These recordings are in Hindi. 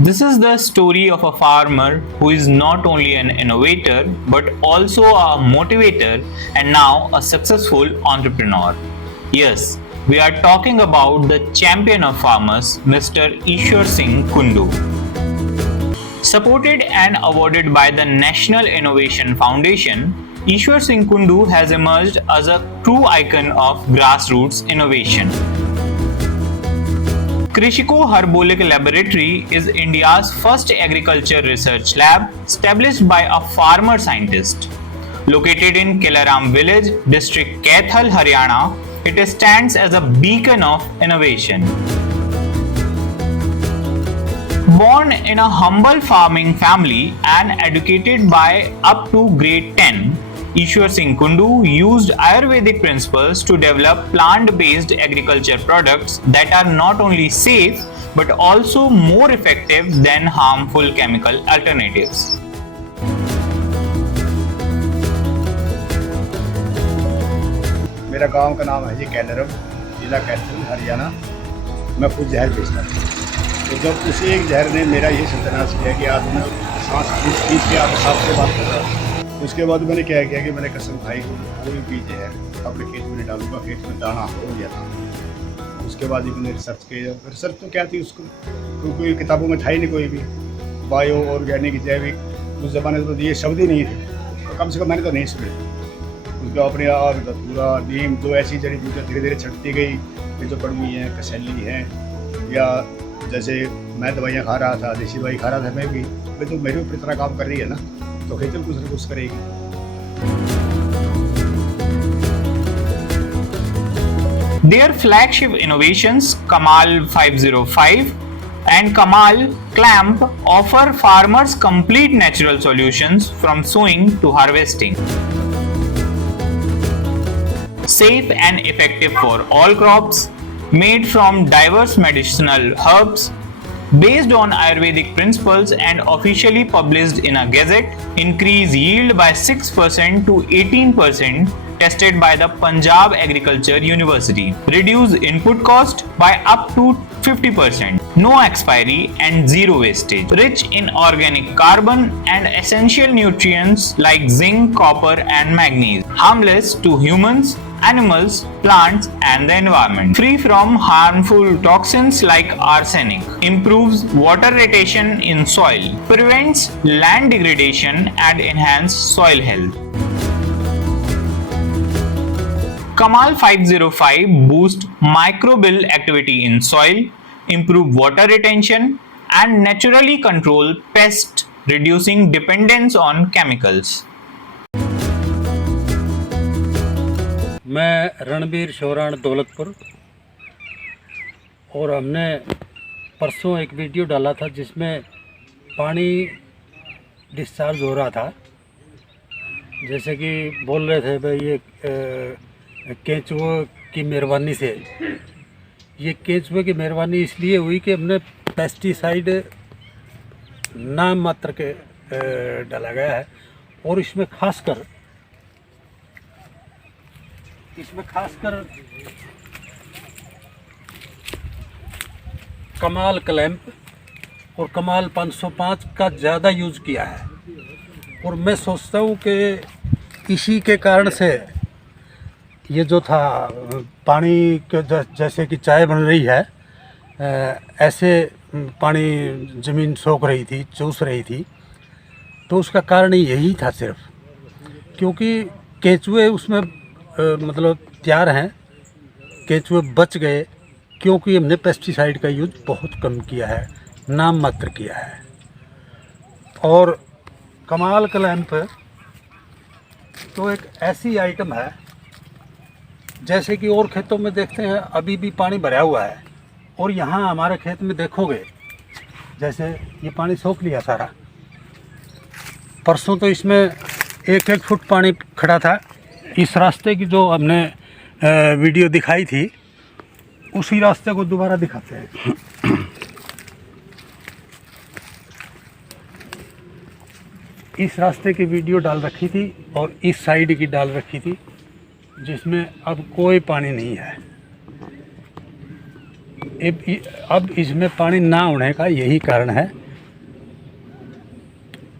This is the story of a farmer who is not only an innovator but also a motivator and now a successful entrepreneur. Yes, we are talking about the champion of farmers, Mr. Ishwar Singh Kundu. Supported and awarded by the National Innovation Foundation, Ishwar Singh Kundu has emerged as a true icon of grassroots innovation. Krishiko Herbolic Laboratory is India's first agriculture research lab established by a farmer scientist. Located in Kelaram village, district Kaithal, Haryana, it stands as a beacon of innovation. Born in a humble farming family and educated by up to grade 10, Ishwar Singh Kundu used Ayurvedic principles to develop plant-based agriculture products that are not only safe but also more effective than harmful chemical alternatives. मेरा गांव का नाम है जी कैलरम, जिला कैथल, हरियाणा। मैं खुद जहर बेचता था, तो जब उसी एक जहर ने मेरा ये सत्यानाश किया कि आज मैं सांस खींच के आप साफ से बात कर रहा हूँ। उसके बाद मैंने क्या किया कि मैंने कसम खाई कोई भी जहर अपने खेत में डालूंगा, खेत में दाना हो या ना। उसके बाद ही मैंने रिसर्च किया। रिसर्च तो क्या थी, उसको तो कोई किताबों में था ही नहीं, कोई भी बायो ऑर्गेनिक जैविक उस ज़माने में तो ये शब्द ही नहीं थे, तो कम से कम मैंने तो नहीं सुने। उसका अपने आग धतूरा नीम जो ऐसी जड़ी बूटियाँ धीरे धीरे छटती गई, ये जो कड़वी हैं, कसैली हैं, या जैसे मैं दवाइयाँ खा रहा था, देसी दवाई खा रहा था मैं भी, तो मेरे ऊपर इतना काम कर रही है ना, तो खेत कुछ न कुछ करेगी। Their flagship innovations, Kamal 505 and Kamal Clamp, offer farmers complete natural solutions from sowing to harvesting. Safe and effective for all crops, made from diverse medicinal herbs, based on Ayurvedic principles and officially published in a gazette, increase yield by 6% to 18%, tested by the Punjab Agriculture University, reduce input cost by up to 50%, no expiry and zero wastage, rich in organic carbon and essential nutrients like zinc, copper and manganese, harmless to humans, animals, plants and the environment, free from harmful toxins like arsenic, improves water retention in soil, prevents land degradation and enhances soil health. Kamal 505 boosts microbial activity in soil, improve water retention and naturally control pests, reducing dependence on chemicals. मैं रणबीर शोराण दौलतपुर, और हमने परसों एक वीडियो डाला था जिसमें पानी डिस्चार्ज हो रहा था। जैसे कि बोल रहे थे भाई ये केंचुए की मेहरबानी से, ये केंचुए की मेहरबानी इसलिए हुई कि हमने पेस्टिसाइड नाम मात्र के डाला गया है, और इसमें खासकर कमाल क्लैंप और कमाल 505 का ज़्यादा यूज़ किया है। और मैं सोचता हूँ कि इसी के कारण से ये जो था पानी के जैसे कि चाय बन रही है, ऐसे पानी ज़मीन सोख रही थी, चूस रही थी, तो उसका कारण यही था सिर्फ, क्योंकि केंचुए उसमें मतलब तैयार हैं, केंचुए बच गए क्योंकि हमने पेस्टिसाइड का यूज़ बहुत कम किया है, नाम मात्र किया है। और कमाल क्लैंप तो एक ऐसी आइटम है, जैसे कि और खेतों में देखते हैं अभी भी पानी भरा हुआ है, और यहाँ हमारे खेत में देखोगे जैसे ये पानी सोख लिया सारा। परसों तो इसमें 1-1 फुट पानी खड़ा था। इस रास्ते की जो हमने वीडियो दिखाई थी, उसी रास्ते को दोबारा दिखाते हैं। इस रास्ते की वीडियो डाल रखी थी और इस साइड की डाल रखी थी, जिसमें अब कोई पानी नहीं है। अब इसमें पानी ना होने का यही कारण है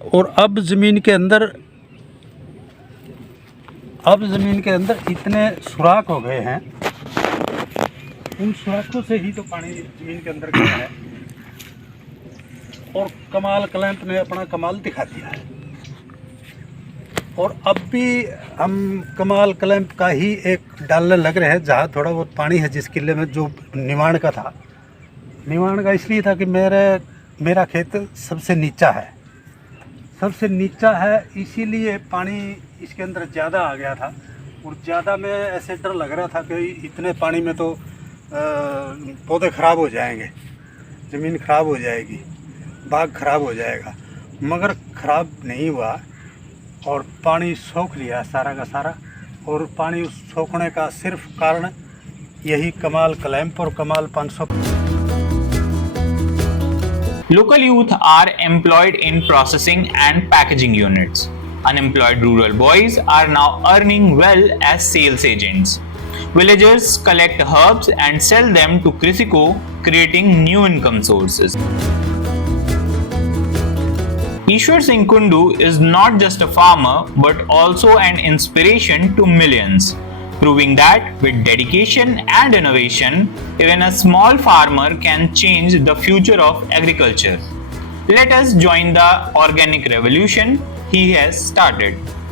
और अब ज़मीन के अंदर इतने सुराख हो गए हैं, उन सुराखों से ही तो पानी ज़मीन के अंदर गया है। और कमाल क्लैंप ने अपना कमाल दिखा दिया है। और अब भी हम कमाल क्लैंप का ही एक डालने लग रहे हैं, जहाँ थोड़ा बहुत पानी है, जिस किले में जो निमाण का था। निमाण का इसलिए था कि मेरा खेत सबसे नीचा है, इसीलिए पानी इसके अंदर ज़्यादा आ गया था। और ज़्यादा में ऐसे डर लग रहा था कि इतने पानी में तो पौधे ख़राब हो जाएंगे, ज़मीन ख़राब हो जाएगी, बाग ख़राब हो जाएगा। मगर ख़राब नहीं हुआ और पानी सोख लिया सारा का सारा। और पानी सोखने का सिर्फ कारण यही कमाल क्लैंप और कमाल 500। Local youth are employed in processing and packaging units. Unemployed rural boys are now earning well as sales agents. Villagers collect herbs and sell them to Krisico, creating new income sources. Ishwar Singh Kundu is not just a farmer but also an inspiration to millions, proving that with dedication and innovation, even a small farmer can change the future of agriculture. Let us join the organic revolution he has started.